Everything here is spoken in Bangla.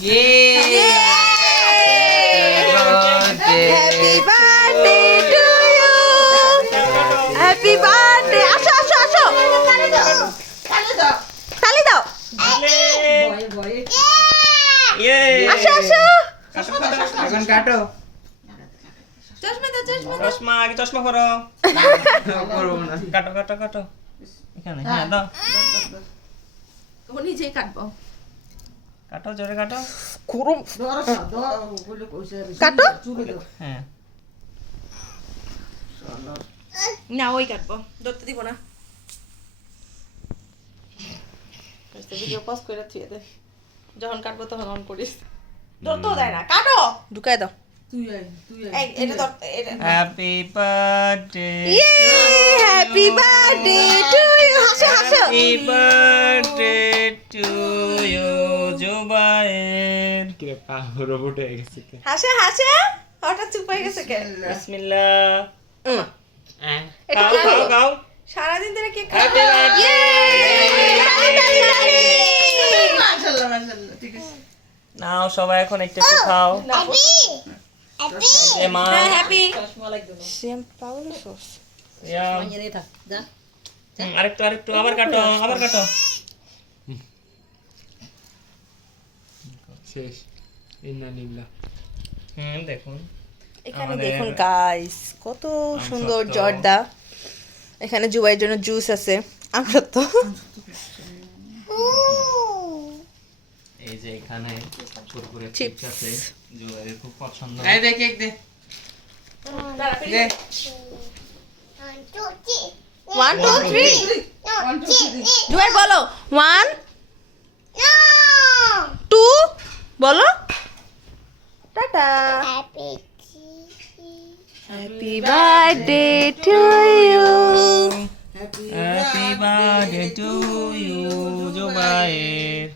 Happy birthday to you, happy birthday. আসো আসো আসো, তালি দাও। আসো আসো, এখন কাটো। চশমা দাও, চশমা দাও। চশমা আগে চশমা করো। করবো না। কাটো কাটো কাটো এখানে হ্যাঁ দাও ও নিজেই কাটবো। কাটো জোরে কাটো গরম কাটো। হ্যাঁ না ওই কাটবো, ধরতে দিব না। ভিডিও পজ করে থুয়ে দে, যখন কাটবো তখন অন করিস। ধরতেও দেয় না, কাটো ঢুকাই দাও। এই এটা ধর, এটা happy birthday happy birthday to you. হাসো হাসো। Happy birthday to you Zubair কিরে পা রোবট হয়ে গেছে কে? হাসে হাসে, হঠাৎ চুপ হয়ে গেছে কেন? বিসমিল্লাহ এটা খাও কি খাও হলো? খাও সারাদিন ধরে কেক Happy খাবো। birthday! নাও সবাই এখন একটু একটু খাও এই মা হ্যাপি সেম পাগল সস। ইয়া আরেকটু আরেকটু আবার কাটো আবার কাটো শেষ। ইন্নালিল্লাহ। দেখুন এখানে আমাদের দেখুন গাইস, কত সুন্দর আমসত্ত্ব। জর্দা। এখানে জুবাইয়ের জন্য জুস আছে, আমরা তো এই যে এখানে কুরকুরে Chips. চিপস আছে জুবাইয়ের খুব পছন্দ এই দে কেক দে। দে। 1 2 3 জুবাই বলো 1 2 বলো tata. Happy birthday to you, happy birthday to you Jubair